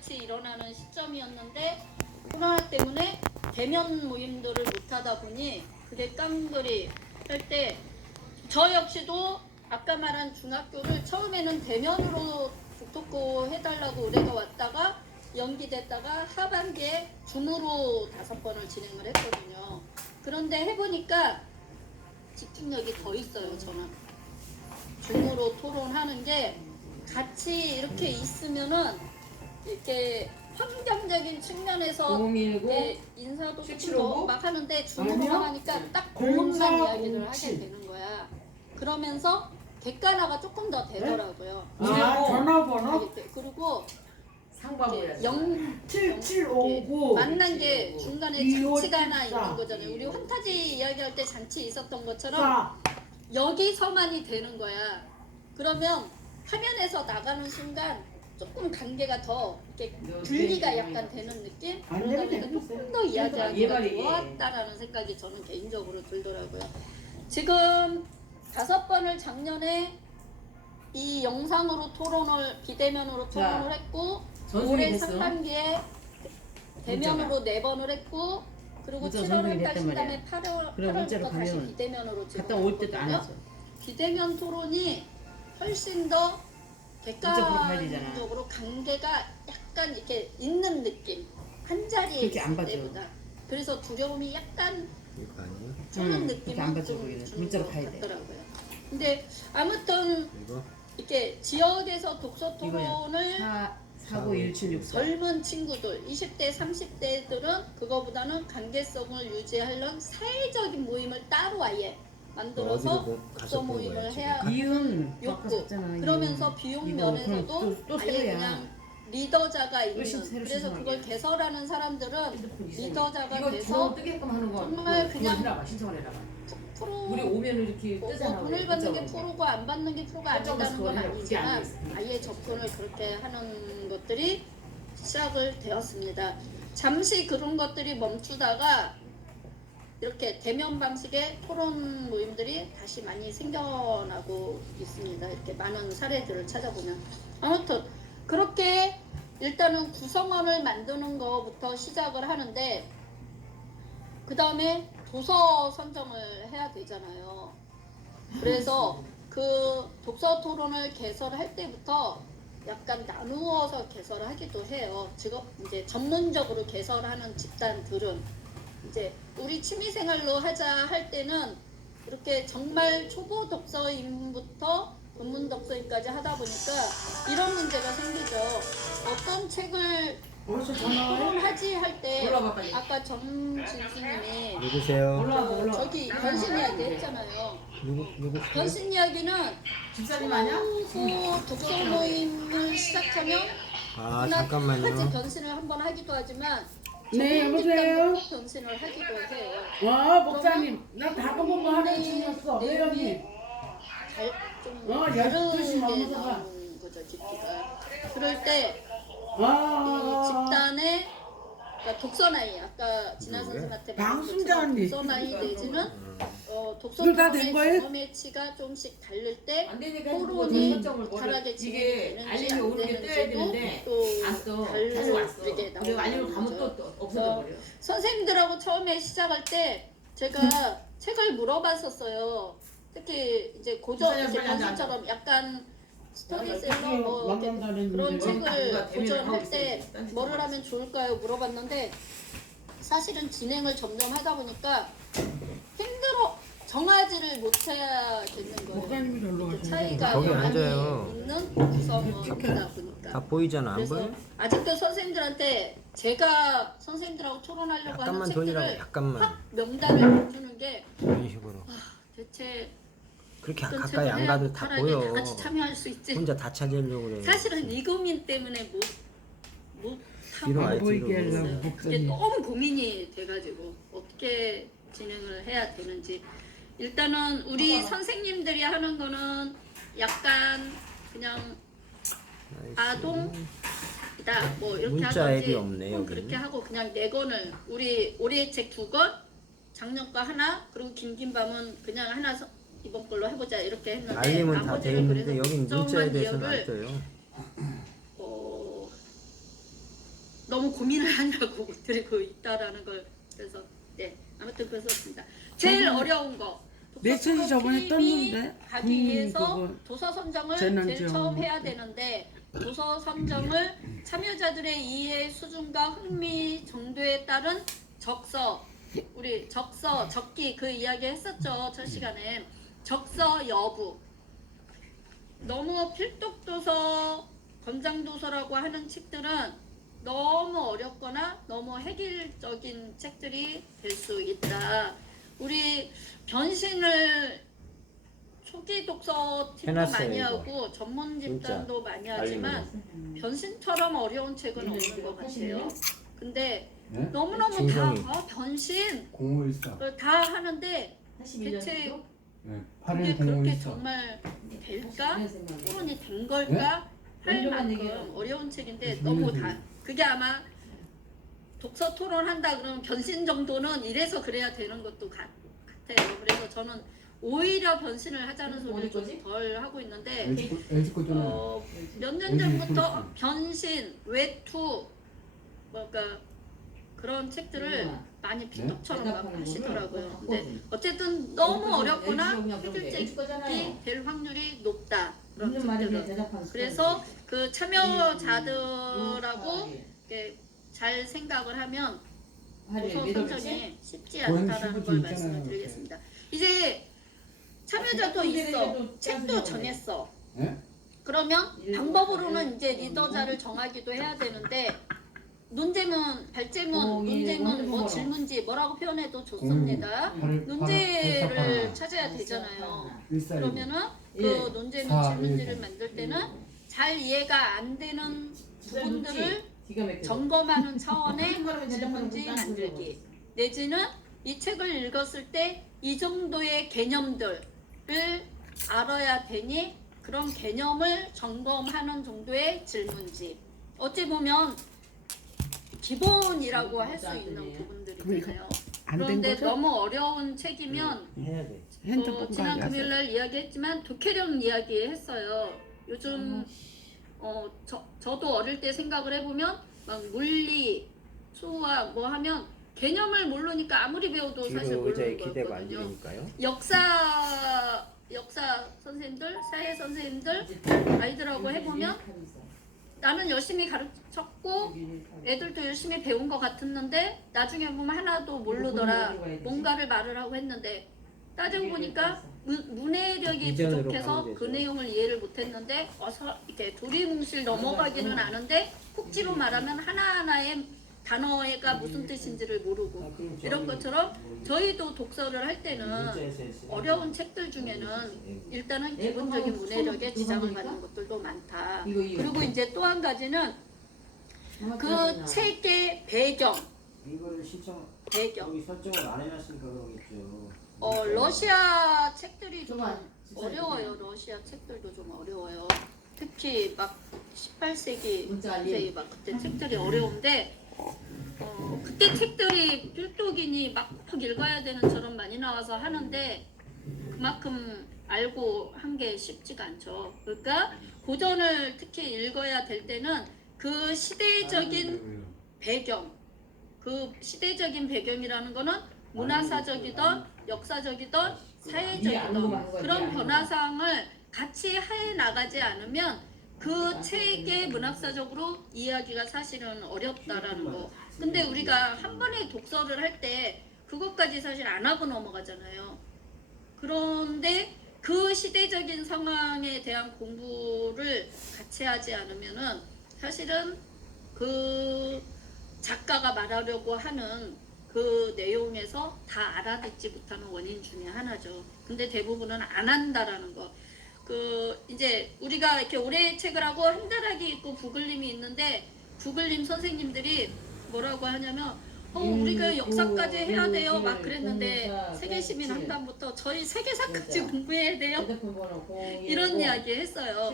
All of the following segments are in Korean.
같이 일어나는 시점이었는데 코로나 때문에 대면 모임들을 못하다 보니 그게 깡그리 할 때 저 역시도 아까 말한 중학교를 처음에는 대면으로 북토크 해달라고 의뢰가 왔다가 연기됐다가 하반기에 줌으로 5번을 진행을 했거든요. 그런데 해보니까 집중력이 더 있어요. 저는 줌으로 토론하는 게 같이 이렇게 있으면은 이렇게 환경적인 측면에서 이렇게 인사도 조금 더 막 하는데 줌으로 하니까 딱 그것만 이야기를 하게 되는 거야. 그러면서 객관화가 조금 더 되더라고요. 전화번호 그리고 상반부야. 7759 만난 게 중간에 잔치가 하나 있는 거잖아요. 우리 환타지 이야기할 때 잔치 있었던 것처럼 여기서만이 되는 거야. 그러면 화면에서 나가는 순간 조금 관계가 더 이렇게 분리가 약간 되는 느낌? 그러다 보니까 조금 더 이야기하기가 좋았다라는 생각이 저는 개인적으로 들더라고요. 지금 5번을 작년에 이 영상으로 토론을 비대면으로 토론을 했고 올해 상반기에 대면으로 4번을 했고 그리고 7월을 따신 다음에 8월부터 다시 비대면으로 갔다 올 때도 안 했거든요. 했어. 비대면 토론이 훨씬 더 객관적으로 관계가 약간 이렇게 있는 느낌 한 자리에 있을 때보다 그래서 두려움이 약간 이거 아니에요? 주는 느낌은 좀 주는 것 같더라고요. 근데 아무튼 이거? 이렇게 지역에서 독서 토론을 491764 젊은 친구들 20대 30대들은 그거보다는 관계성을 유지하려는 사회적인 모임을 따로 아예 만들어서 독서 모임을 해야 이은 욕구 그러면서 비용 면에서도 아예 그냥 리더자가 있는 그래서 그걸 개설하는 사람들은 리더자가 돼서 정말 그냥 신청을 해라가. 프로 우리 오면 이렇게 뜨잖아. 돈을 받는 게 프로고 안 받는 게 프로가 아니다는 건 아니지만 아예 접근을 그렇게 하는 것들이 시작을 되었습니다. 잠시 그런 것들이 멈추다가 이렇게 대면 방식의 토론 모임들이 다시 많이 생겨나고 있습니다. 이렇게 많은 사례들을 찾아보면 아무튼 그렇게 일단은 구성원을 만드는 것부터 시작을 하는데 그 다음에 도서 선정을 해야 되잖아요. 그래서 그 독서 토론을 개설할 때부터 약간 나누어서 개설을 하기도 해요. 직업 이제 전문적으로 개설하는 집단들은 이제 우리 취미생활로 하자 할 때는 이렇게 정말 초보 독서인부터 전문 독서인까지 하다 보니까 이런 문제가 생기죠. 어떤 책을 토론하지 할 때 아까 정진수님이 누구세요? 저기 변신 이야기 했잖아요. 누구? 변신 이야기는 집사님 아니야? 그 독서 모임을 시작하면 아 하지 잠깐만요. 변신을 한번 하기도 하지만 네, 여보세요? 변신을 하기도 해요. 와 목사님 나 다금본거 하는 중이었어. 왜 언니? 좀 12시 다르게 넘어서가. 나오는 거죠, 깊이가. 그럴 때 이 아 집단의 그러니까 독서 나이 아까 진아 선생님한테 말한 방순자 것처럼 언니. 독서 나이 내지는 독서 이거 다 토론의 된 거예요? 경험치가 조금씩 다를 때 안 되니까 토론이 설정을 잘하게 이게 진행되는지 알림이 안 오는 게 떠야 되는데 되는지도 안 떠. 또 다시 왔어. 다르게 그리고 알림을 나오는 가면 거죠. 또 없어져 버려. 선생님들하고 처음에 시작할 때 제가 책을 물어봤었어요. 특히 이제 고전 이렇게 변신처럼 약간 스토리셀러 뭐 이렇게 그런 책을 고전할 때 뭐를 하면 좋을까요? 물어봤는데 사실은 진행을 점점 하다 보니까 힘들어 정하지를 못해야 되는 거예요. 목사님이 절로 그 가시네. 차이가 거기 많이 앉아요. 있는 구성이다 보니까. 다 보이잖아 안 그래서 보여? 아직도 선생님들한테 제가 선생님들하고 토론하려고 하는 약간만 돈이라고 책들을 약간만 확 명단을 주는 게 이런 식으로 대체 그렇게 어떤 가까이 책을 안 해야 가도 다 무탈하게 보여. 다 같이 참여할 수 있지. 혼자 다 찾으려고 그래. 사실은 이 고민 때문에 못 뒤로 하고 와요, 보이게 뒤로. 하려고 있어요. 그게 목사님. 너무 고민이 돼가지고 어떻게 진행을 해야 되는지. 일단은 우리 선생님들이 하는 거는 약간 그냥 아동이다 뭐 이렇게 문자 하든지 앱이 없네, 혹은 여기는. 그렇게 하고 그냥 4권을 우리 올해 책 2권 작년 거 하나 그리고 긴긴 밤은 그냥 하나 이번 걸로 해보자 이렇게 했는데 알림은 다 돼 나머지는 있는데 그래서 여긴 문자에 특정한 대해서는 이유를 안 떠요. 너무 고민을 하냐고 드리고 있다라는 걸 그래서 네 아무튼 그렇습니다. 제일 어려운 거 메시지 저번에 필름이 떴는데 가기 위해서 그거 도서 선정을 재난지원금. 제일 처음 해야 되는데 도서 선정을 참여자들의 이해 수준과 흥미 정도에 따른 적서 우리 적서 적기 그 이야기 했었죠 첫 시간에 적서 여부 너무 필독도서 권장도서라고 하는 책들은 너무 어렵거나 너무 획일적인 책들이 될 수 있다. 우리 변신을 초기 독서 팀도 해놨어요, 많이 이거. 하고 전문 집단도 많이 알리는 하지만 변신처럼 어려운 책은 없는 것 같아요. 근데 네? 너무너무 진성이. 다 변신 0514. 다 하는데 81년 대체 네. 그게 그렇게 810514. 정말 될까? 토론이 된 네? 걸까? 할 완전한 만큼 얘기예요. 어려운 책인데 무슨 너무 얘기예요? 다 그게 아마 독서 토론한다 그러면 변신 정도는 이래서 그래야 되는 것도 같아요. 그래서 저는 오히려 변신을 하자는 소리를 좀 덜 하고 있는데 LG 거잖아요. 몇 년 전부터 변신, 외투 뭔가 그런 책들을 많이 피독처럼 막 하시더라고요. 근데 어쨌든 너무 어렵거나 획일책이 될 확률이 높다. 그런 책들은. 그래서 그 참여자들하고 이렇게 잘 생각을 하면 도서 선정이 쉽지 않다라는 걸 말씀을 드리겠습니다. 이제 참여자도 있어. 책도 정했어. 네? 그러면 방법으로는 이제 리더자를 정하기도 해야 되는데 논제문, 발제문, 논제문, 뭐 질문지 뭐라고 표현해도 좋습니다. 논제를 찾아야 되잖아요. 그러면은 그 논제문, 질문지를 만들 때는 잘 이해가 안 되는 부분들을 점검하는 차원의 질문지 만들기 내지는 이 책을 읽었을 때 이 정도의 개념들을 알아야 되니 그런 개념을 점검하는 정도의 질문지 어찌 보면 기본이라고 할 수 있는 부분들이잖아요. 안 된 그런데 거죠? 너무 어려운 책이면 해야 돼. 핸드폰 지난 가져왔어요. 금요일날 이야기했지만 독해력 이야기 했어요. 요즘 저도 어릴 때 생각을 해보면 막 물리, 수학 뭐 하면 개념을 모르니까 아무리 배워도 사실 뒤로 의자에 모르는 기대고 거거든요. 앉으니까요. 역사 선생님들, 사회 선생님들 아이들하고 해보면 나는 열심히 가르쳤고 애들도 열심히 배운 것 같았는데 나중에 보면 하나도 모르더라. 뭔가를 말을 하고 했는데 따지고 보니까 문해력이 이전으로 부족해서 가면 그 되죠. 내용을 이해를 못했는데 어서 이렇게 두리뭉실 넘어가기는 아는데 콕지로 말하면 하나하나의 단어가 무슨 뜻인지를 모르고 이런 것처럼 저희도 독서를 할 때는 어려운 책들 중에는 일단은 기본적인 문해력에 지장을 받는 것들도 많다. 그리고 이제 또 한 가지는 그 책의 배경 이거를 신청 배경 여기 설정을 안 해놨으니까 그러겠죠. 러시아 책들이 좀 어려워요. 러시아 책들도 좀 어려워요. 특히 막 18세기 막 그때 책들이 어려운데 그때 책들이 필독이니 막 읽어야 되는 처럼 많이 나와서 하는데 그만큼 알고 한 게 쉽지가 않죠. 그러니까 고전을 특히 읽어야 될 때는 그 시대적인 배경, 그 시대적인 배경이라는 거는 문화사적이든 역사적이든 사회적이든 그런 변화상을 같이 해 나가지 않으면 그 책의 문학사적으로 이해하기가 사실은 어렵다라는 거. 근데 우리가 한 번에 독서를 할 때 그것까지 사실 안 하고 넘어가잖아요. 그런데 그 시대적인 상황에 대한 공부를 같이 하지 않으면은 사실은 그 작가가 말하려고 하는 그 내용에서 다 알아듣지 못하는 원인 중에 하나죠. 근데 대부분은 안 한다라는 거. 그 이제 우리가 이렇게 올해 책을 하고 한달하기 있고 구글님이 있는데 구글님 선생님들이 뭐라고 하냐면 우리가 역사까지 해야 돼요 막 그랬는데 세계시민 한단부터 저희 세계사까지 공부해야 돼요 이런 이야기 했어요.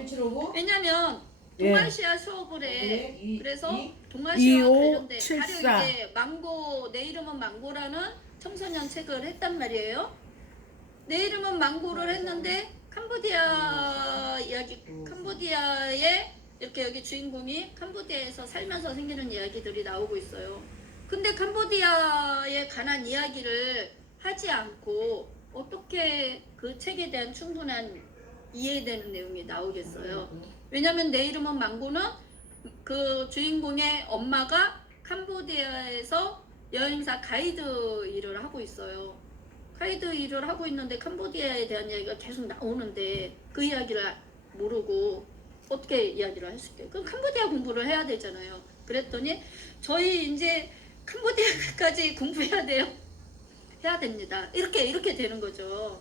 왜냐면 동아시아 수업을 해. 그래서 동아시아와 관련된 가령 이제 망고 내 이름은 망고라는 청소년 책을 했단 말이에요. 내 이름은 망고를 했는데 캄보디아 이야기 캄보디아의 이렇게 여기 주인공이 캄보디아에서 살면서 생기는 이야기들이 나오고 있어요. 근데 캄보디아에 관한 이야기를 하지 않고 어떻게 그 책에 대한 충분한 이해되는 내용이 나오겠어요. 왜냐면 내 이름은 망고는 그 주인공의 엄마가 캄보디아에서 여행사 가이드 일을 하고 있어요. 가이드 일을 하고 있는데 캄보디아에 대한 이야기가 계속 나오는데 그 이야기를 모르고 어떻게 이야기를 할 수 있게요? 그럼 캄보디아 공부를 해야 되잖아요. 그랬더니 저희 이제 캄보디아까지 공부해야 돼요. 해야 됩니다. 이렇게 되는 거죠.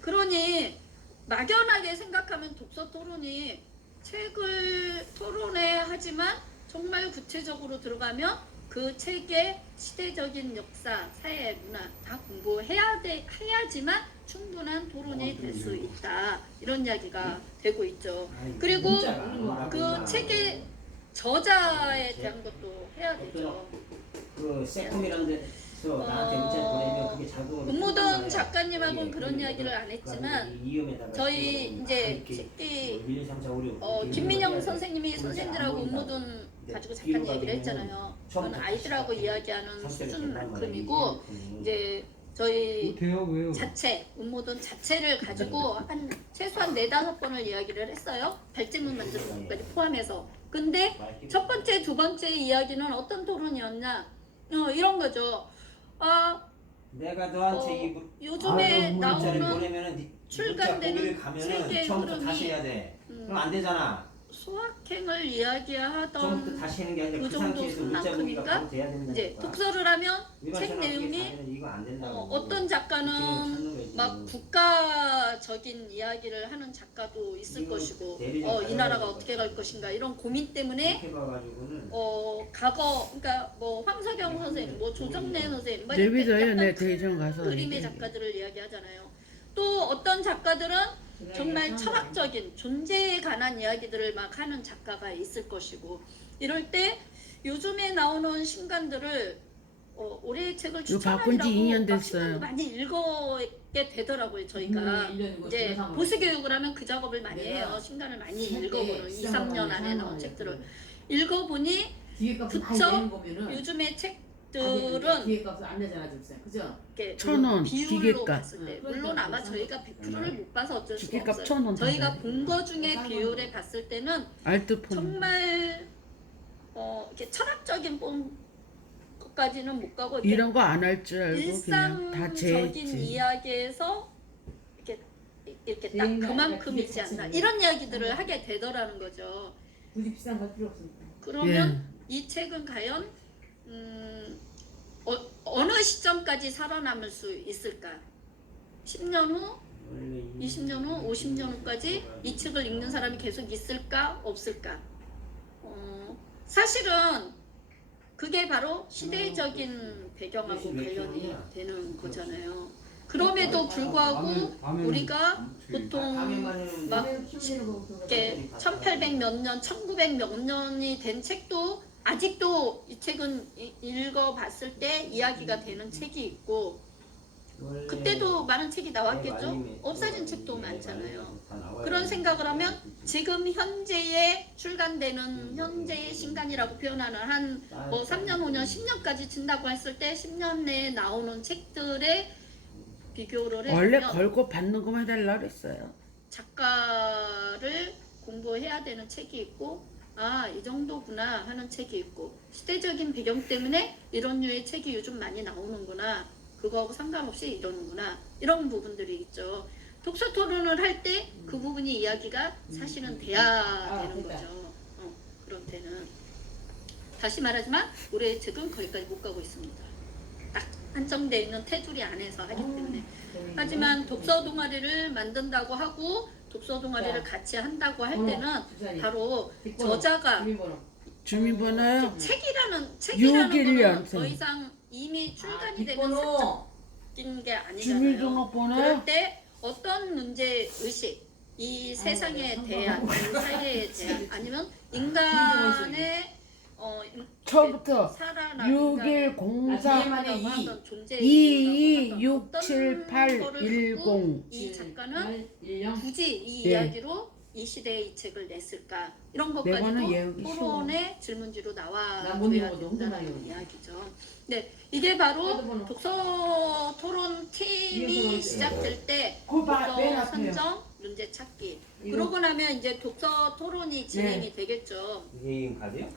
그러니 막연하게 생각하면 독서 토론이 책을 토론해 하지만 정말 구체적으로 들어가면 그 책의 시대적인 역사, 사회, 문화 다 해야지만 충분한 토론이 될 수 있다. 이런 이야기가 되고 있죠. 그리고 그 책의 저자에 대한 것도 해야 되죠. 그 세콤이라는 데서 나한테 문자 보내면 그게 자동으로 음모던 작가님하고는 그런 이야기를 안 했지만 이음에다가 저희 이제 이렇게 책기 1, 2, 3, 4, 5, 6 김민영 선생님이 선생들하고 음모돈 가지고 잠깐 얘기를 했잖아요. 저는 아이들하고 이야기하는 수준만큼이고 이제 저희 돼요 왜요? 자체 음모돈 자체를 가지고 한 최소한 4-5번을 이야기를 했어요. 발제문 만드는 것까지 포함해서. 근데 첫 번째, 두 번째 이야기는 어떤 토론이었냐? 이런 거죠. 내가 너한테 요즘에 문자를 나오는 보내면은 출간되는 문자 가면은 책의 처음부터 다시 흐름이 해야 돼. 그럼 안 되잖아. 소확행을 처음부터 이야기하던 다시 하는 게 아니라 그 그 정도 상태에서 문자 보기가 순만큼인가? 바로 돼야 된다니까. 이제 독서를 하면 일반 책 사람들이 내용이 가면은 이거 안 된다고. 어떤 작가는 찾는 거지. 막 국가적인 이야기를 하는 작가도 있을 이거 것이고 대리점 이 나라가 가야 어떻게 갈 것인가 이런 고민 때문에 이렇게 봐가지고는 과거 그러니까 뭐 황석영 선생님, 뭐 조정래 선생님, 뭐 내비둬요. 약간 내 큰 대리점 가서 그림의 작가들을 이야기하잖아요. 또 어떤 작가들은 정말 철학적인 존재에 관한 이야기들을 막 하는 작가가 있을 것이고 이럴 때 요즘에 나오는 신간들을 올해의 책을 바꾼 지 2년 추천하려고 막 됐어요. 신간도 많이 읽게 되더라고요. 저희가 이제 보수 교육을 하면 그 작업을 많이 해요. 신간을 많이 읽어보는 2-3년 안에 나온 책들을 읽어보니 기획값이 많이 그쵸? 내는 거면은 요즘의 들은 책들은 기획값을 안 내잖아 집사님, 그죠? 이렇게 1,000원 비율로 기계값. 봤을 때 물론 아마 저희가 100%를 못 봐서 어쩔 수가 기계값 없어요. 1,000원 저희가 본 거 중에 비율에 봤을 때는 알트폰. 정말 이렇게 철학적인 것까지는 못 가고 이렇게 이런 거 안 할 줄 알고 그냥 다 일상적인 제했지. 이야기에서 이렇게 딱 그만큼이지 않나 이런 이야기들을 하게 되더라는 거죠. 굳이 비싼 거 필요 없으니까. 그러면 이 책은 과연 어느 시점까지 살아남을 수 있을까? 10년 후, 20년 후, 50년 후까지 이 책을 읽는 사람이 계속 있을까? 없을까? 사실은 그게 바로 시대적인 배경하고 관련이 되는 거잖아요. 그럼에도 불구하고 우리가 보통 막 이렇게 1800 몇 년, 1900 몇 년이 된 책도 아직도 이 책은 읽어봤을 때 이야기가 되는 책이 있고 그때도 많은 책이 나왔겠죠? 없어진 책도 많잖아요. 그런 생각을 하면 지금 현재에 출간되는 현재의 신간이라고 표현하는 한 뭐 3년, 5년, 10년까지 친다고 했을 때 10년 내에 나오는 책들의 비교를 원래 해보면 걸고 받는 것만 해달라 그랬어요. 작가를 공부해야 되는 책이 있고 이 정도구나 하는 책이 있고 시대적인 배경 때문에 이런 류의 책이 요즘 많이 나오는구나 그거하고 상관없이 이러는구나 이런 부분들이 있죠. 독서 토론을 할 때 그 부분이 이야기가 사실은 돼야 되는 거죠. 그런 때는 다시 말하지만 올해의 책은 거기까지 못 가고 있습니다. 딱 한정되어 있는 테두리 안에서 하기 때문에 하지만 독서 동아리를 만든다고 하고 독서 동아리를 같이 한다고 할 때는 바로 저자가 주민번호요? 책이라는 6.1 거는 더 년생. 이상 이미 출간이 되는 뒷번호. 사적인 게 아니잖아요. 주민등록번호요? 그럴 때 어떤 문제 의식, 이 세상에 대한, 이 사회에 대한, 아니면 인간의 처음부터 살아나는 6104 존재 22678110 이 작가는 1령 굳이 이 예. 이야기로 이 시대에 이 책을 냈을까 이런 네 번은 것까지도 예우기 토론의 질문지로 나와야 나못 읽어, 너무 된다는 많이 이야기죠. 네, 이게 바로 카드 번호. 독서 토론 팀이 이해서 시작될 때 그거 맨 독서 앞에요. 선정, 문제 찾기. 이거- 그러고 나면 이제 독서 토론이 진행이 되겠죠. 이게 카드요?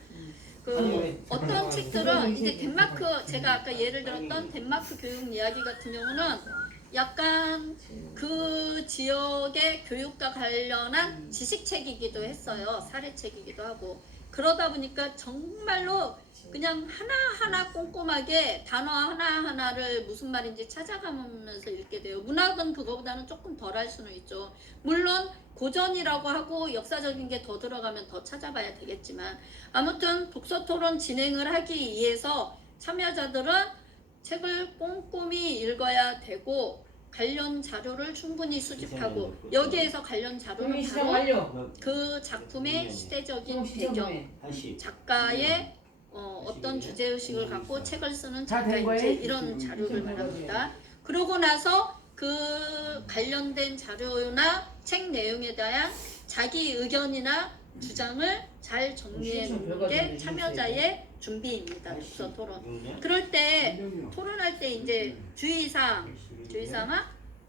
그 아니, 왜 어떤 잠깐만. 책들은 이제 덴마크 제가 아까 예를 들었던 덴마크 교육 이야기 같은 경우는 약간 그 지역의 교육과 관련한 지식책이기도 했어요. 사례책이기도 하고. 그러다 보니까 정말로 그냥 하나하나 꼼꼼하게 단어 하나하나를 무슨 말인지 찾아가면서 읽게 돼요. 문학은 그거보다는 조금 덜 할 수는 있죠. 물론 고전이라고 하고 역사적인 게 더 들어가면 더 찾아봐야 되겠지만 아무튼 독서 토론 진행을 하기 위해서 참여자들은 책을 꼼꼼히 읽어야 되고 관련 자료를 충분히 수집하고 여기에서 관련 자료는 국민 시장 바로 완료. 그 작품의 시대적인 배경, 시청에. 다시. 작가의 어떤 주제의식을 갖고 책을 쓰는 다된 작가인지 거예요? 이런 자료를 말합니다. 그러고 나서 그 관련된 자료나 책 내용에 대한 자기 의견이나 주장을 잘 정리해 놓는 게 참여자의 준비입니다. 독서 토론. 그럴 때 토론할 때 이제 주의사항은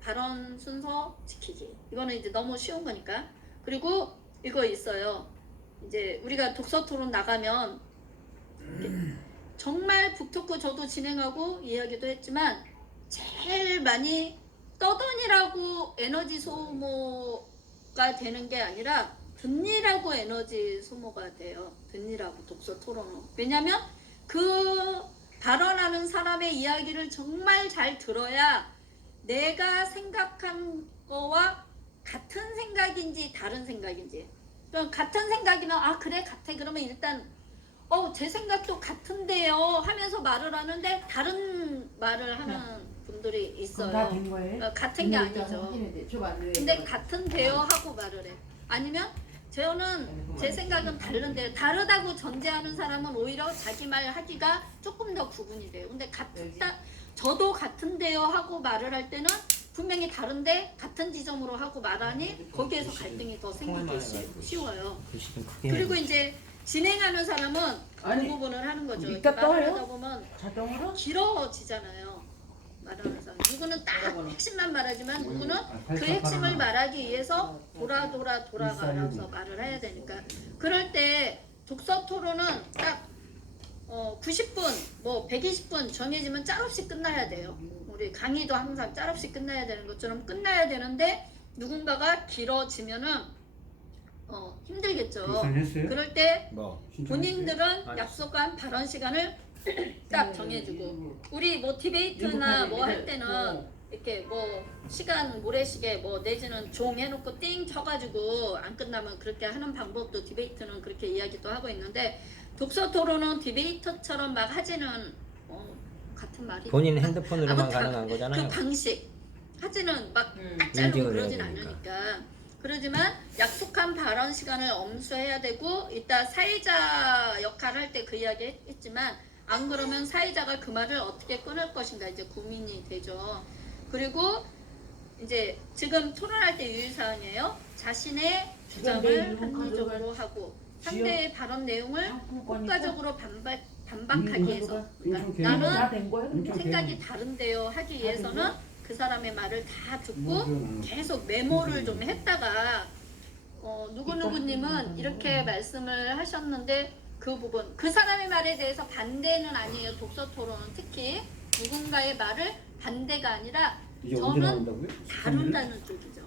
발언 순서 지키기. 이거는 이제 너무 쉬운 거니까. 그리고 이거 있어요. 이제 우리가 독서 토론 나가면 정말 북토크 저도 진행하고 이야기도 했지만 제일 많이 떠드니라고 에너지 소모가 되는 게 아니라 듣니라고 에너지 소모가 돼요. 듣니라고 독서 토론은. 왜냐면 그 발언하는 사람의 이야기를 정말 잘 들어야 내가 생각한 거와 같은 생각인지 다른 생각인지. 그럼 같은 생각이면 아 그래 같아 그러면 일단 제 생각도 같은데요 하면서 말을 하는데 다른 말을 하는 분들이 있어요. 다된 거예요? 같은 게 아니죠. 근데 같은데요 하고 말을 해. 아니면 저는 제 생각은 다른데 다르다고 전제하는 사람은 오히려 자기 말 하기가 조금 더 구분이 돼요. 근데 저도 같은데요 하고 말을 할 때는 분명히 다른데 같은 지점으로 하고 말하니 거기에서 갈등이 더 생기기 쉬워요. 그리고 이제 진행하는 사람은 아니, 그 부분을 하는 거죠. 이따 이렇게 말을 떠요? 하다 보면 자동으로? 길어지잖아요. 말하는 사람. 누구는 딱 핵심만 말하지만 누구는 그 핵심을 말하기 위해서 돌아가면서 말을 해야 되니까. 그럴 때 독서 토론은 딱 90분, 뭐 120분 정해지면 짤없이 끝나야 돼요. 우리 강의도 항상 짤없이 끝나야 되는 것처럼 끝나야 되는데 누군가가 길어지면은 힘들겠죠. 그럴 때 본인들은 약속한 발언 시간을 딱 정해주고 우리 뭐 디베이트나 뭐 할 때는 이렇게 뭐 시간 모래시계 뭐 내지는 종 해놓고 띵 쳐가지고 안 끝나면 그렇게 하는 방법도 디베이트는 그렇게 이야기도 하고 있는데 독서 토론은 디베이트처럼 막 하지는 같은 말이 본인 핸드폰으로만 아무튼 가능한 거잖아요. 그 방식 하지는 막 짜르고 인증을 그러진 해야 되니까. 않으니까. 그러지만 약속한 발언 시간을 엄수해야 되고 이따 사회자 역할을 할 때 그 이야기 했지만 안 그러면 사회자가 그 말을 어떻게 끊을 것인가 이제 고민이 되죠. 그리고 이제 지금 토론할 때 유의사항이에요. 자신의 주장을 합리적으로 하고 상대의 발언 내용을 효과적으로 반박하기 위해서 그러니까 나는 다된 거예요? 생각이 다른데요 하기 위해서는 그 사람의 말을 다 듣고 계속 메모를 좀 했다가 누구누구님은 이렇게 말씀을 하셨는데 그 부분 그 사람의 말에 대해서 반대는 아니에요. 독서 토론은 특히 누군가의 말을 반대가 아니라 저는 다룬다는 쪽이죠.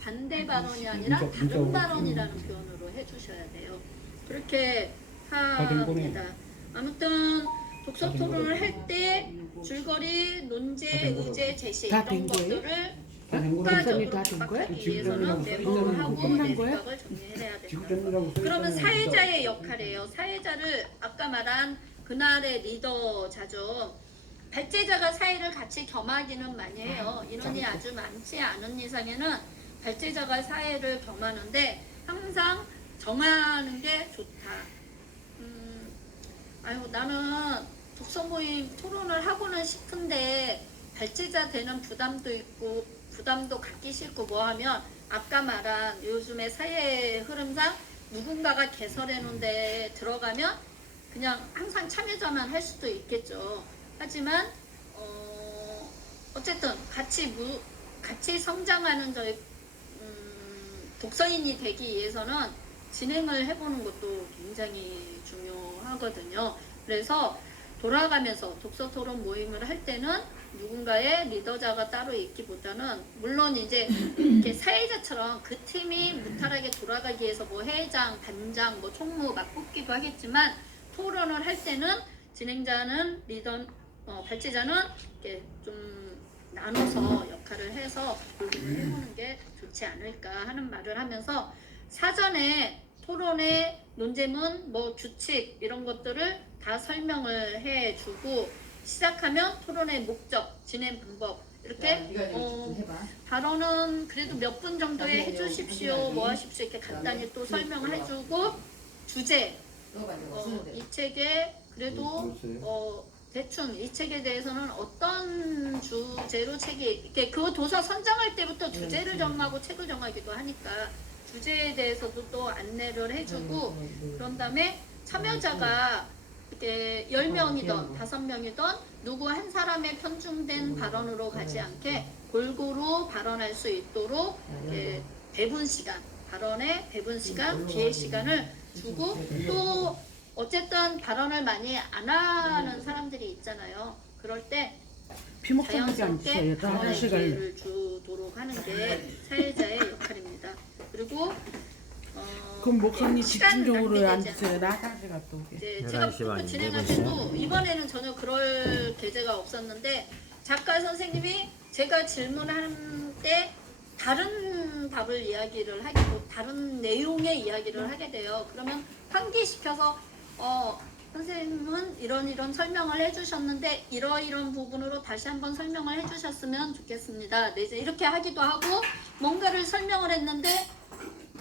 반대 발언이 아니라 다른 발언이라는 표현으로 해주셔야 돼요. 그렇게 합니다. 아무튼 독서 토론을 할 때 줄거리, 논제, 의제, 제시 다 이런 된 거예요? 것들을 목사님 효과적으로 다 된 거예요? 반박하기 위해서는 메모를 하고 끝난 내 거예요? 생각을 정리해야 된다. 그러면 사회자의 역할이에요. 사회자를 아까 말한 그날의 리더자죠. 발제자가 사회를 같이 겸하기는 많이 해요. 인원이 아주 많지 않은 이상에는 발제자가 사회를 겸하는데 항상 정하는 게 좋다. 나는 독서 모임 토론을 하고는 싶은데 발제자 되는 부담도 있고 부담도 갖기 싫고 뭐 하면 아까 말한 요즘의 사회 흐름상 누군가가 개설해 놓은 데 들어가면 그냥 항상 참여자만 할 수도 있겠죠. 하지만 어쨌든 같이 성장하는 저희 독서인이 되기 위해서는 진행을 해보는 것도 굉장히 중요하거든요. 그래서 돌아가면서 독서 토론 모임을 할 때는 누군가의 리더자가 따로 있기보다는 물론 이제 이렇게 사회자처럼 그 팀이 무탈하게 돌아가기 위해서 뭐 회장, 단장, 뭐 총무 막 뽑기도 하겠지만 토론을 할 때는 진행자는 발제자는 이렇게 좀 나눠서 역할을 해서 논의를 해보는 게 좋지 않을까 하는 말을 하면서 사전에 토론의 논제문, 뭐 규칙 이런 것들을 다 설명을 해주고 시작하면 토론의 목적, 진행 방법 이렇게 네가 좀 해봐. 발언은 그래도 몇 분 정도에 해주십시오, 뭐 하십시오 이렇게 간단히 또 설명을 해주고 주제, 너가 이제 쓰는데. 이 책에 그래도 대충 이 책에 대해서는 어떤 주제로 책이 이렇게 그 도서 선정할 때부터 주제를 정하고 책을 정하기도 하니까 주제에 대해서도 또 안내를 해주고 그런 다음에 참여자가 이렇게 10명이던 5명이던 누구 한 사람의 편중된 발언으로 가지 않게 골고루 발언할 수 있도록 이렇게 배분 시간, 발언의 배분 시간, 기회 시간을 주고 또 어쨌든 발언을 많이 안 하는 사람들이 있잖아요. 그럴 때 피목성하게 자연스럽게 앉으세요. 나 발언의 화장실 갈래. 기회를 주도록 하는 게 사회자의 역할입니다. 그리고 그럼 목사님 시간 집중적으로 낭비되지 앉으세요. 나 화장실 갔다 오게. 이제 제가 11시 반인데 진행할 때도 이번에는 전혀 그럴 계제가 없었는데 작가 선생님이 제가 질문할 때 다른 답을 이야기를 하고 다른 내용의 이야기를 하게 돼요. 그러면 환기시켜서 선생님은 이런 설명을 해주셨는데 이런 부분으로 다시 한번 설명을 해주셨으면 좋겠습니다. 네, 이제 이렇게 하기도 하고 뭔가를 설명을 했는데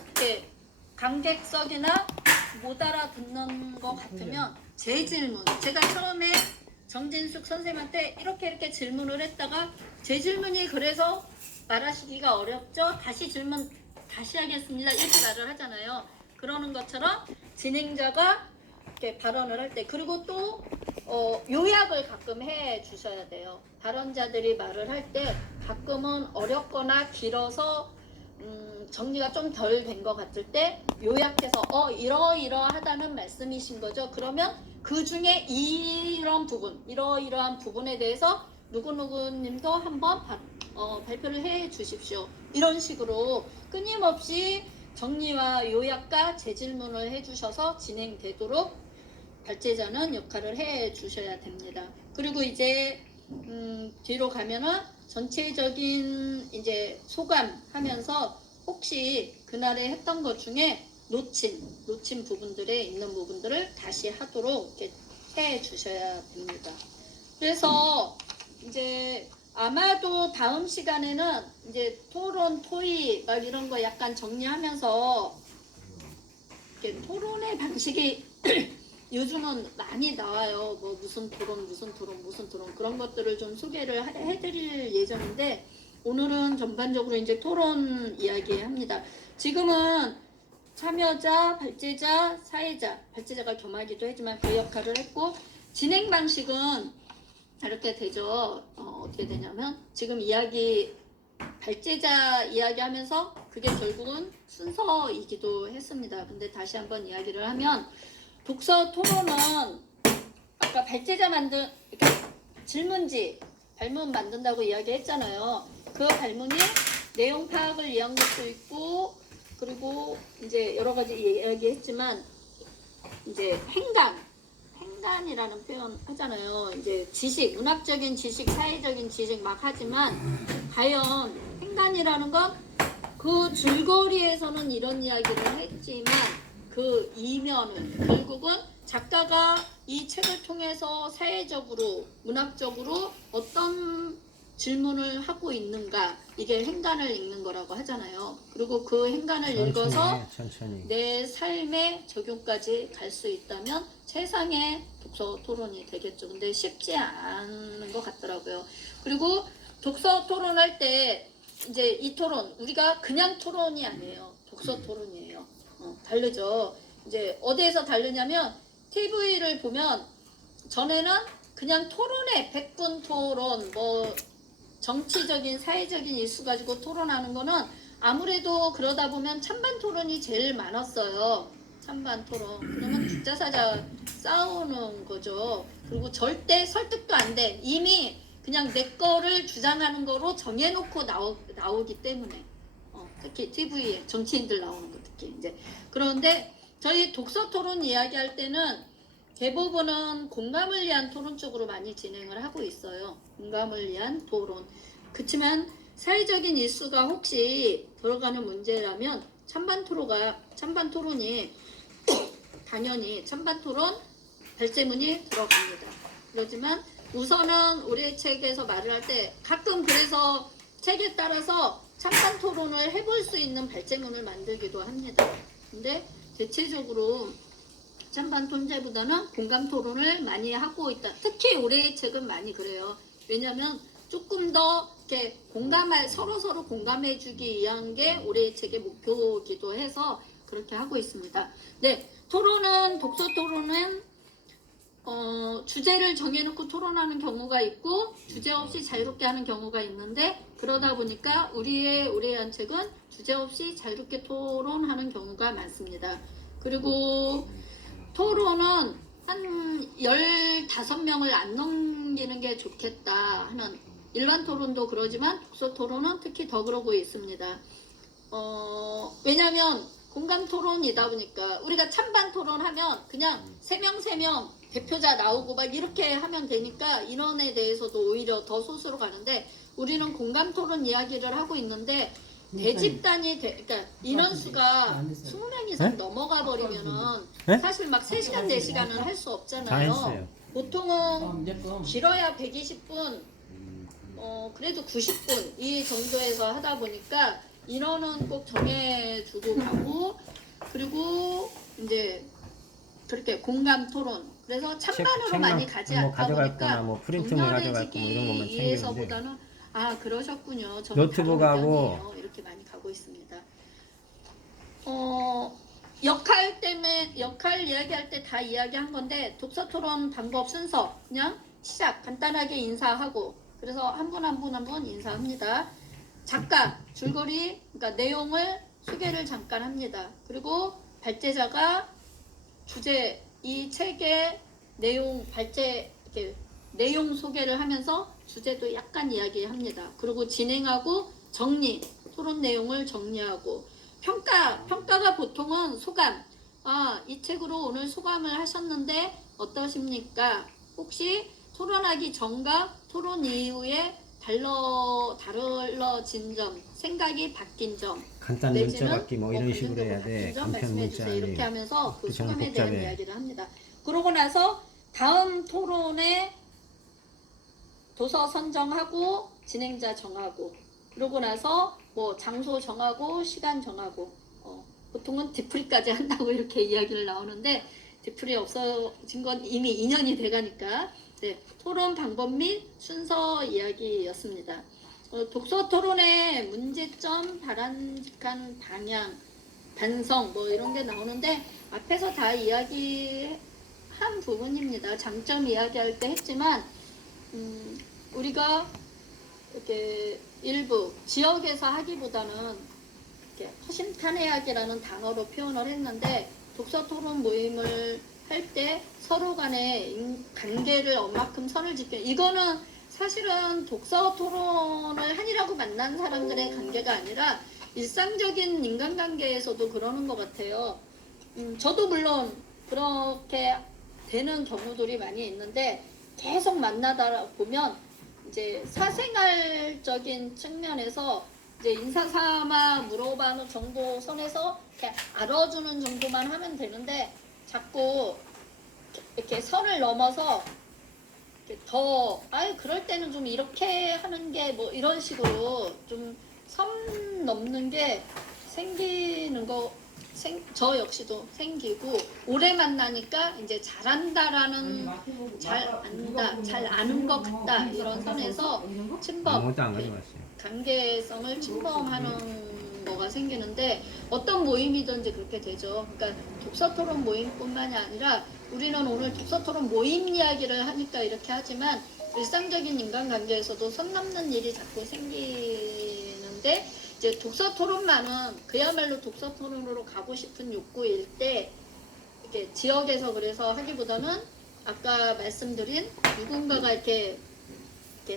이렇게 관객석이나 못 알아듣는 것 같으면 제 질문, 제가 처음에 정진숙 선생님한테 이렇게 질문을 했다가 제 질문이 그래서 말하시기가 어렵죠? 다시 질문 다시 하겠습니다. 이렇게 말을 하잖아요. 그러는 것처럼 진행자가 이렇게 발언을 할 때 그리고 또 요약을 가끔 해 주셔야 돼요. 발언자들이 말을 할 때 가끔은 어렵거나 길어서 정리가 좀 덜 된 것 같을 때 요약해서 이러이러하다는 말씀이신 거죠. 그러면 그 중에 이러이러한 부분에 대해서 누구누구님도 한번 발표를 해 주십시오. 이런 식으로 끊임없이 정리와 요약과 재질문을 해 주셔서 진행되도록 발제자는 역할을 해 주셔야 됩니다. 그리고 이제 뒤로 가면은 전체적인 이제 소감하면서 혹시 그날에 했던 것 중에 놓친 부분들에 있는 부분들을 다시 하도록 이렇게 해 주셔야 됩니다. 그래서 이제 아마도 다음 시간에는 이제 토론, 토의 막 이런 거 약간 정리하면서 이렇게 토론의 방식이 요즘은 많이 나와요. 뭐 무슨 토론 그런 것들을 좀 소개를 해드릴 예정인데 오늘은 전반적으로 이제 토론 이야기합니다. 지금은 참여자, 발제자, 사회자, 발제자가 겸하기도 하지만 그 역할을 했고 진행 방식은 이렇게 되죠. 어떻게 되냐면 지금 발제자 이야기하면서 그게 결국은 순서이기도 했습니다. 근데 다시 한번 이야기를 하면 독서 토론은 아까 발제자 질문지 발문 만든다고 이야기했잖아요. 그 발문이 내용 파악을 위한 것도 있고 그리고 이제 여러 가지 이야기했지만 이제 행간이라는 표현 하잖아요. 이제 지식, 문학적인 지식, 사회적인 지식 막 하지만 과연 행간이라는 건 그 줄거리에서는 이런 이야기를 했지만 그 이면은 결국은 작가가 이 책을 통해서 사회적으로, 문학적으로 어떤 질문을 하고 있는가 이게 행간을 읽는 거라고 하잖아요. 그리고 그 행간을 읽어서 천천히. 내 삶의 적용까지 갈 수 있다면 최상의 독서 토론이 되겠죠. 근데 쉽지 않은 것 같더라고요. 그리고 독서 토론할 때 이제 이 토론 우리가 그냥 토론이 아니에요. 독서 토론이에요. 다르죠. 이제 어디에서 다르냐면 TV를 보면 전에는 그냥 토론회, 백분 토론, 뭐 정치적인 사회적인 이슈 가지고 토론하는 거는 아무래도 그러다 보면 찬반 토론이 제일 많았어요. 찬반 토론. 그러면 죽자사자 싸우는 거죠. 그리고 절대 설득도 안 돼. 이미 그냥 내 거를 주장하는 거로 정해놓고 나오기 때문에. 특히 TV에 정치인들 나오는 거 특히 이제. 그런데 저희 독서 토론 이야기할 때는 대부분은 공감을 위한 토론 쪽으로 많이 진행을 하고 있어요. 공감을 위한 토론. 그렇지만 사회적인 이슈가 혹시 들어가는 문제라면 찬반 토론이 당연히 찬반 토론 발제문이 들어갑니다. 그렇지만 우선은 우리 책에서 말을 할 때 가끔 그래서 책에 따라서 찬반 토론을 해볼 수 있는 발제문을 만들기도 합니다. 근데 대체적으로 찬반 토론보다는 공감 토론을 많이 하고 있다. 특히 올해의 책은 많이 그래요. 왜냐하면 조금 더 이렇게 서로 공감해주기 위한 게 올해의 책의 목표이기도 해서 그렇게 하고 있습니다. 네, 독서 토론은 주제를 정해놓고 토론하는 경우가 있고 주제 없이 자유롭게 하는 경우가 있는데 그러다 보니까 올해의 한 책은 주제 없이 자유롭게 토론하는 경우가 많습니다. 그리고 토론은 한 15명을 안 넘기는 게 좋겠다 하는 일반 토론도 그러지만 독서 토론은 특히 더 그러고 있습니다. 왜냐하면 공감 토론이다 보니까 우리가 찬반 토론하면 그냥 3명 대표자 나오고 막 이렇게 하면 되니까 인원에 대해서도 오히려 더 소수로 가는데 우리는 공감 토론 이야기를 하고 있는데 대집단이 그러니까 인원수가 20명 이상 넘어가 버리면은 네? 사실 막 3시간 4시간은 할 수 다 없잖아요. 했어요. 보통은 이제 거. 길어야 120분 그래도 90분 이 정도에서 하다 보니까 인원은 꼭 정해주고 가고 그리고 이제 그렇게 공감 토론 그래서 찬반으로 책만 많이 가지 뭐 않다 가져갈 보니까 거나 뭐 프린트물 가져갈 거 뭐 이런 것만 챙기는데 위해서보다는 그러셨군요. 저는 노트북하고 다른 의견이에요. 이렇게 많이 가고 있습니다. 역할 이야기할 때 다 이야기한 건데 독서 토론 방법 순서 그냥 시작 간단하게 인사하고 그래서 한 분 한 분 인사합니다. 작가 줄거리 그러니까 내용을 소개를 잠깐 합니다. 그리고 발제자가 주제 이 책의 내용 이렇게 내용 소개를 하면서 주제도 약간 이야기합니다. 그리고 진행하고 토론 내용을 정리하고 평가가 보통은 소감. 이 책으로 오늘 소감을 하셨는데 어떠십니까? 혹시 토론하기 전과 토론 이후에 달라진 점, 생각이 바뀐 점, 간단 문자 받기 뭐 이런 식으로 관련적으로 해야 돼. 바뀐 점 간편 말씀해 문자 주세요. 이렇게 하면서 그 좀 소감에 대한 복잡해. 이야기를 합니다. 그러고 나서 다음 토론에 도서 선정하고 진행자 정하고 그러고 나서 뭐 장소 정하고 시간 정하고 보통은 뒤풀이까지 한다고 이렇게 이야기를 나오는데 뒤풀이 없어진 건 이미 2년이 돼가니까 네, 토론 방법 및 순서 이야기였습니다. 독서 토론의 문제점, 바람직한 방향, 반성 뭐 이런 게 나오는데 앞에서 다 이야기한 부분입니다. 장점 이야기할 때 했지만 우리가 이렇게 일부 지역에서 하기보다는 이렇게 허심탄회하게라는 단어로 표현을 했는데 독서 토론 모임을 할 때 서로 간의 관계를 얼마큼 선을 지켜 이거는 사실은 독서 토론을 하니라고 만난 사람들의 관계가 아니라 일상적인 인간관계에서도 그러는 것 같아요. 저도 물론 그렇게 되는 경우들이 많이 있는데 계속 만나다 보면 이제 사생활적인 측면에서 이제 인사삼아 물어봐는 정도 선에서 이렇게 알아주는 정도만 하면 되는데 자꾸 이렇게 선을 넘어서 이렇게 그럴 때는 좀 이렇게 하는 게 뭐 이런 식으로 좀 선 넘는 게 생기는 것 저 역시도 생기고 오래 만나니까 이제 잘한다라는 잘 안다, 잘 아는 것 같다 이런 선에서 침범, 아무것도 안 가져갔어요. 관계성을 침범하는 거가 생기는데 어떤 모임이든지 그렇게 되죠. 그러니까 독서토론 모임뿐만이 아니라 우리는 오늘 독서토론 모임 이야기를 하니까 이렇게 하지만 일상적인 인간관계에서도 선 넘는 일이 자꾸 생기는데 이제 독서토론만은 그야말로 독서토론으로 가고 싶은 욕구일 때 이렇게 지역에서 그래서 하기보다는 아까 말씀드린 누군가가 이렇게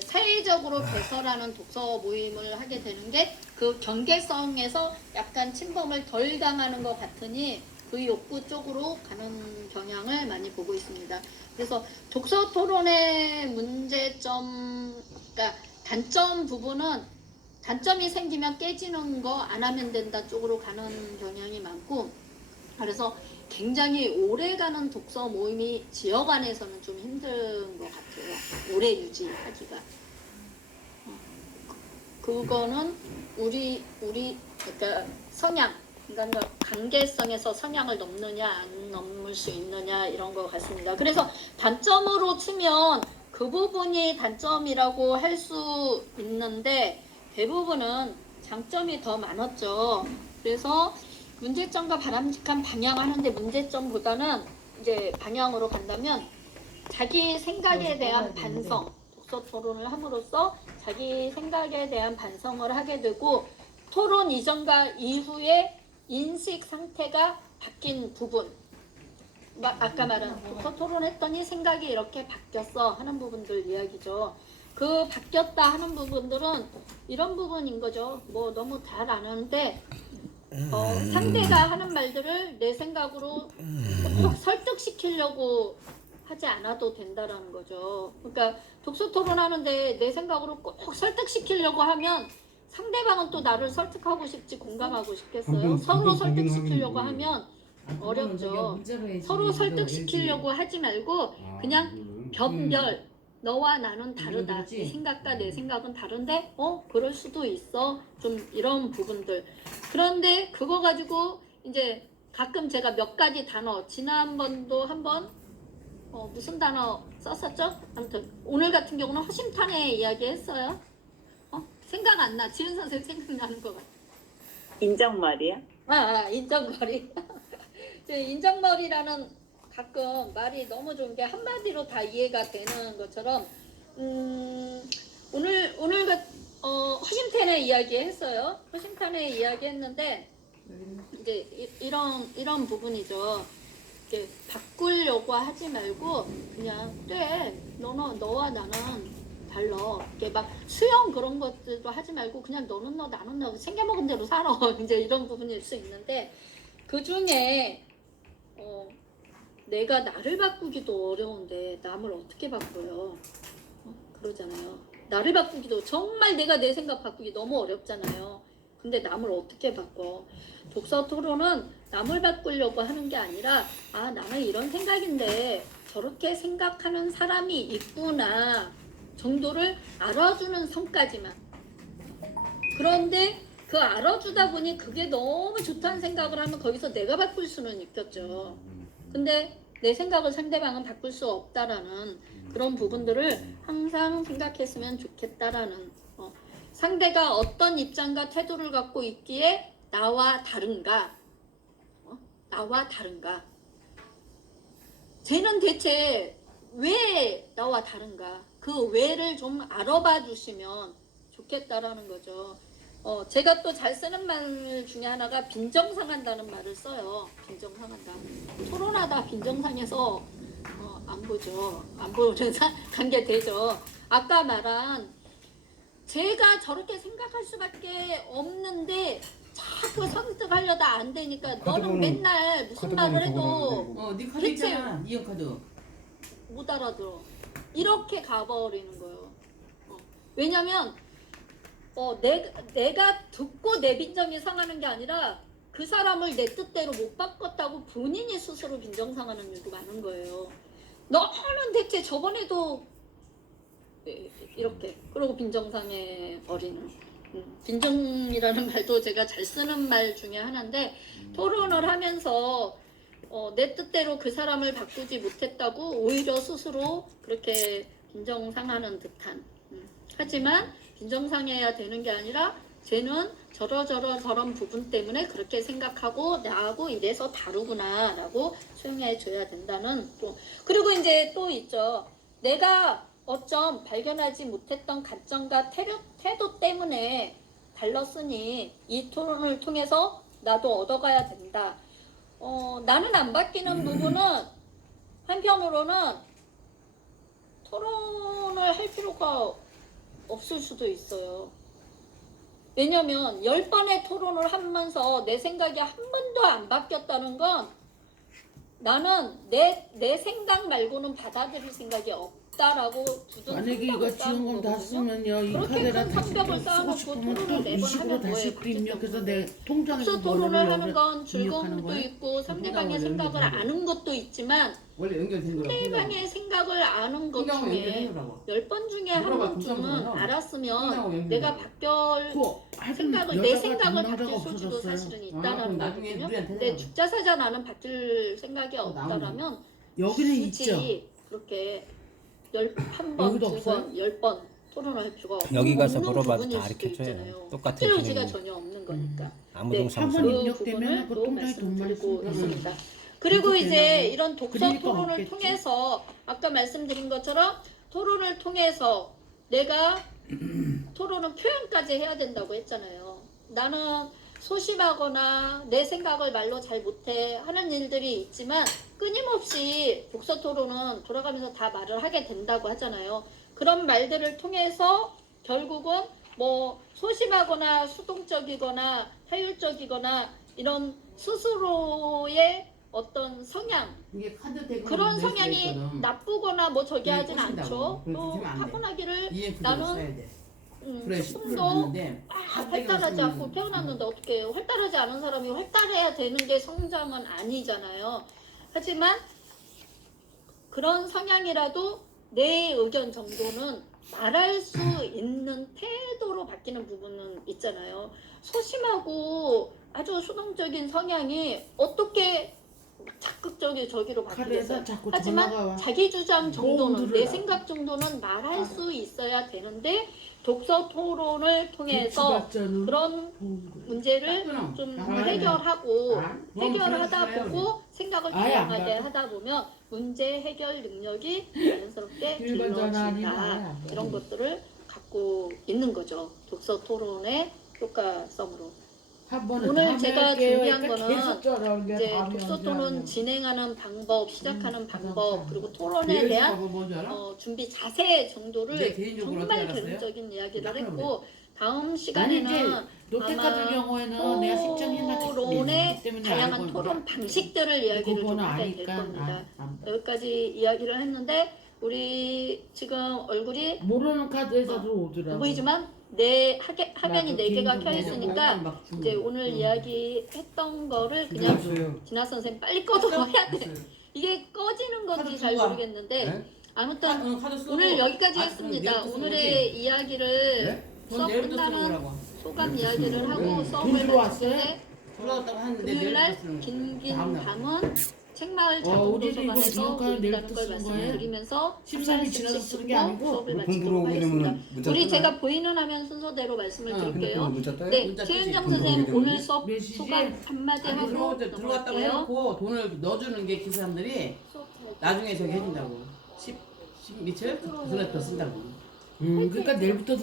사회적으로 개설하는 독서 모임을 하게 되는 게 그 경계성에서 약간 침범을 덜 당하는 것 같으니 그 욕구 쪽으로 가는 경향을 많이 보고 있습니다. 그래서 독서 토론의 문제점, 그러니까 단점 부분은 단점이 생기면 깨지는 거 안 하면 된다 쪽으로 가는 경향이 많고, 그래서 굉장히 오래가는 독서 모임이 지역 안에서는 좀 힘든 것 같아요. 오래 유지하기가. 그거는 우리 그러니까 성향, 그러니까 관계성에서 성향을 넘느냐 안 넘을 수 있느냐 이런 것 같습니다. 그래서 단점으로 치면 그 부분이 단점이라고 할 수 있는데 대부분은 장점이 더 많았죠. 그래서 문제점과 바람직한 방향하는데 문제점보다는 이제 방향으로 간다면 자기 생각에 대한 반성, 독서 토론을 함으로써 자기 생각에 대한 반성을 하게 되고 토론 이전과 이후에 인식 상태가 바뀐 부분, 아까 말한 독서 토론했더니 생각이 이렇게 바뀌었어 하는 부분들 이야기죠. 그 바뀌었다 하는 부분들은 이런 부분인 거죠. 뭐 너무 잘 아는데 상대가 하는 말들을 내 생각으로 꼭 설득시키려고 하지 않아도 된다라는 거죠. 그러니까 독서 토론하는데 내 생각으로 꼭 설득시키려고 하면 상대방은 또 나를 설득하고 싶지 공감하고 싶겠어요. 서로 설득시키려고 하면 어렵죠. 서로 설득시키려고 하지 말고 그냥 겹별, 너와 나는 다르다. 네 생각과 내 생각은 다른데 그럴 수도 있어. 좀 이런 부분들. 그런데 그거 가지고 이제 가끔 제가 몇 가지 단어 지난번도 한번 무슨 단어 썼었죠? 아무튼 오늘 같은 경우는 허심탄회 이야기 했어요. 생각 안 나. 지은 선생님 생각나는 것 같아. 인정말이야? 인정머리. 인정머리라는 가끔 말이 너무 좋은 게 한마디로 다 이해가 되는 것처럼 오늘 허심탄회 이야기 했어요. 허심탄회 이야기 했는데 이제 이런 부분이죠. 이렇게 바꾸려고 하지 말고 그냥 돼. 너와 나는 달라. 이렇게 막 수영 그런 것들도 하지 말고 그냥 너는 너 나는 너 생겨먹은 대로 살아. 이제 이런 부분일 수 있는데 그 중에 내가 나를 바꾸기도 어려운데 남을 어떻게 바꿔요? 그러잖아요. 나를 바꾸기도 정말 내가 내 생각 바꾸기 너무 어렵잖아요. 근데 남을 어떻게 바꿔? 독서 토론은 남을 바꾸려고 하는 게 아니라 나는 이런 생각인데 저렇게 생각하는 사람이 있구나 정도를 알아주는 선까지만. 그런데 그 알아주다 보니 그게 너무 좋다는 생각을 하면 거기서 내가 바꿀 수는 있겠죠. 근데 내 생각을 상대방은 바꿀 수 없다라는 그런 부분들을 항상 생각했으면 좋겠다라는 상대가 어떤 입장과 태도를 갖고 있기에 나와 다른가? 나와 다른가? 쟤는 대체 왜 나와 다른가? 그 왜를 좀 알아봐 주시면 좋겠다라는 거죠. 제가 또 잘 쓰는 말 중에 하나가 빈정상한다는 말을 써요. 빈정상한다. 토론하다 빈정상해서 안 보죠. 안 보는 관계 되죠. 아까 말한 제가 저렇게 생각할 수밖에 없는데 자꾸 설득하려다 안 되니까 너는 맨날 무슨 말을 해도 네 카드 대체 있잖아. 이형 카드. 못 알아들어. 이렇게 가버리는 거예요. 왜냐면 내가 듣고 내 빈정이 상하는 게 아니라 그 사람을 내 뜻대로 못 바꿨다고 본인이 스스로 빈정상하는 일도 많은 거예요. 너는 대체 저번에도 이렇게 그러고 빈정상해 버리는 빈정이라는 말도 제가 잘 쓰는 말 중에 하나인데 토론을 하면서 내 뜻대로 그 사람을 바꾸지 못했다고 오히려 스스로 그렇게 빈정상하는 듯한 하지만 빈정상해야 되는 게 아니라 쟤는 저런 부분 때문에 그렇게 생각하고 나하고 이래서 다르구나 라고 수용해 줘야 된다는 또 그리고 이제 또 있죠. 내가 어쩜 발견하지 못했던 가점과 태도 때문에 달랐으니 이 토론을 통해서 나도 얻어가야 된다. 나는 안 바뀌는 부분은 한편으로는 토론을 할 필요가 없을 수도 있어요. 왜냐면 10번의 토론을 하면서 내 생각이 한 번도 안 바뀌었다는 건 나는 내 생각 말고는 받아들일 생각이 없다라고 두둔 만약에 이거 지원금 다 쓰면요 이 그렇게 카드라 큰 다시 성벽을 쓰고 쌓아놓고 싶으면 토론을 또 매번 이식으로 하면 다시 뭐예요? 또 입력해서 내 통장에서 특수 토론을 하는 건 입력하는 즐거움도 거야? 있고 상대방의 통장을 생각을 연결해야 아는 것도 있지만 원래 연결된 거라고. 상대방의 생각을 아는 것 통장을 중에 연결해놓으라고. 10번 중에 한 물어봐, 번쯤은 통장번호. 알았으면 통장을 내가 연결해놔. 생각을 내 생각을 바뀔 소지도 사실은 그럼 있다라는 나중에 거거든요. 우리한테 근데 해놔. 죽자사자 나는 바뀔 생각이 나오네. 없다라면 여기는 굳이 있죠. 그렇게 한 번, 여기도 두 없어요? 번, 10번 토론을 할 필요가 여기 가서 없는 물어봐도 부분일 다 수도 가르쳐줘요. 있잖아요. 똑같은 필요지가 기능이. 전혀 없는 거니까. 아무 네. 동상 한번 그 입력되면 부분을 그 또 통장에 돈만 말씀드리고 쓰면 있습니다. 그리고 그렇게 이제 되면 이런 독서 그러니까 토론을 없겠지. 통해서 아까 말씀드린 것처럼 토론을 통해서 내가 토론은 표현까지 해야 된다고 했잖아요. 나는 소심하거나 내 생각을 말로 잘 못해 하는 일들이 있지만 끊임없이 독서 토론은 돌아가면서 다 말을 하게 된다고 하잖아요. 그런 말들을 통해서 결국은 뭐 소심하거나 수동적이거나 타율적이거나 이런 스스로의 어떤 성향 이게 카드 대금 그런 성향이 나쁘거나 뭐 저기 네, 하진 꼬신다고. 않죠. 그래서 또 주면 안 돼. 타고나기를 이해 그대로 나는 써야 돼. 그래 10% 좀더 받는데 활달하지 않고 태어났는데 어떻게 해요? 활달하지 않은 사람이 활달해야 되는 게 성장은 아니잖아요. 하지만 그런 성향이라도 내 의견 정도는 말할 수 있는 태도로 바뀌는 부분은 있잖아요. 소심하고 아주 수동적인 성향이 어떻게 적극적인 저기로 바뀌겠어요. 카드에서 자꾸 하지만 전화가 와. 자기 주장 정도는 도움 내 들으라. 생각 정도는 말할 수 있어야 되는데 독서 토론을 통해서 그런 문제를 좀 해결하고 해결하다 보고 생각을 아예 안 다양하게 가요? 하다 보면 문제 해결 능력이 자연스럽게 일반 전화 아니면 아예 길러진다. 안 가요. 이런 것들을 갖고 있는 거죠. 독서 토론의 효과성으로. 오늘 제가 준비한 거는 이제 독서 토론 진행하는 방법, 시작하는 방법, 그리고 토론에 대한 준비 자세 정도를 네, 개인적으로 정말 어떻게 알았어요? 개인적인 이야기를 약간 했고 다음 아니 시간에는 이제 롯데카드 아마 경우에는 내가 식정해놨기 토론의 때문에 다양한 알고 토론 방식들을 이야기를 좀 하게 될 겁니다. 여기까지 이야기를 했는데 우리 지금 얼굴이 모르는 카드에서도 오더라고. 보이지만 내 화면이 나도 4개가 켜 개인적으로 있으니까 이제 오늘 이야기했던 거를 그냥 진아 선생님 빨리 꺼둬야 돼. 이게 꺼지는 건지 잘 모르겠는데 아무튼 오늘 여기까지 했습니다. 오늘의 이야기를 수업 끝나는 소감 이야기를 하고 수업을 들어왔어요? 마쳤는데 들어갔다고 하는데 금요일날 긴긴 밤은 책마을 자동도서관에서 지금까지 보인다는 걸 내일부터 쓰는 거예요? 말씀드리면서 13일 지나서 쓰는 게 아니고 수업을 공부로 마치도록 오게 하겠습니다. 되면 문자 우리 뜨나요? 제가 보이는 화면 순서대로 말씀을 드릴게요. 문자 떠요? 네, 문자 최윤정 뜨지. 선생님 공부로 오늘 오게 수업 몇 시지? 소감 한마디 아니 하고 들어갔다고 넘어갈게요. 해놓고 돈을 넣어주는 게 그 사람들이 수업 잘 나중에 저기 해준다고 10 미칠 돈을 더 쓴다고 그러니까 내일부터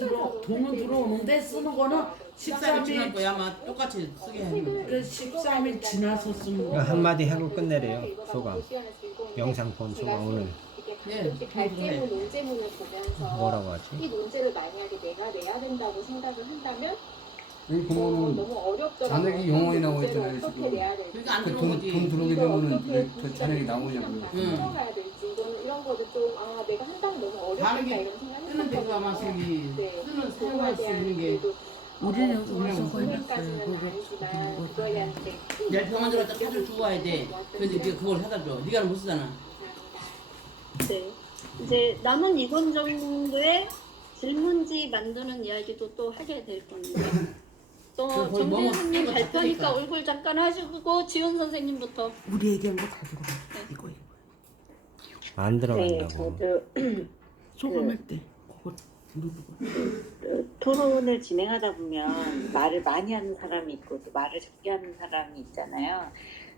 돈은 들어오는데 쓰는 거는 13일 지날 13일 거야 아마 똑같이 쓰게 하는 거야 그 13일 지나서 쓰는 거. 한마디 하고 끝내래요. 소감. 영상 본 소감 오늘 네, 갈제문, 논제문을 보면서 뭐라고 하지? 이 논제를 만약에 내가 내야 된다고 생각을 한다면 여기 보면은 너무 어렵더라고요. 잔액이 영원히 나오고 문제를 있잖아요, 어떻게 지금. 내야 될지 그러니까 안 그 들어온 돈 거지 들어오게 이걸 되면은 어떻게 왜 그 그 잔액이 시간을 나오냐고. 풀어가야 될지 이런 거를 좀 내가 한다면 너무 어렵겠다 다르게 이런 생각을 뜨는 데가 아마 저기 쓰는 사용할 수 있는 게 우리는 여기서 해놨어요. 오늘까지는 그거 아니지만 그거에 대한 내일 병원 들어갔다 카드를 주고 와야 돼 근데 네가 그걸 사다 줘 네가 못 쓰잖아 네. 이제 남은 2권 정도의 질문지 만드는 이야기도 또 하게 될 겁니다. 또 거의 정진 뭐뭐 선생님 이거 발표니까 작가니까. 얼굴 잠깐 하시고 지원 선생님부터. 우리 얘기한 거 가지고 가. 이거 안 네, 들어간다고. 저도 소금할 때 그거 누르고. 토론을 진행하다 보면 말을 많이 하는 사람이 있고 또 말을 적게 하는 사람이 있잖아요.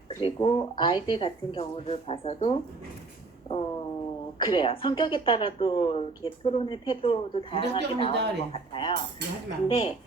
그리고 아이들 같은 경우를 봐서도 그래요. 성격에 따라도 이렇게 토론의 태도도 다양하게 성격입니다, 나오는 것 그래. 같아요. 이거 하지 마. 근데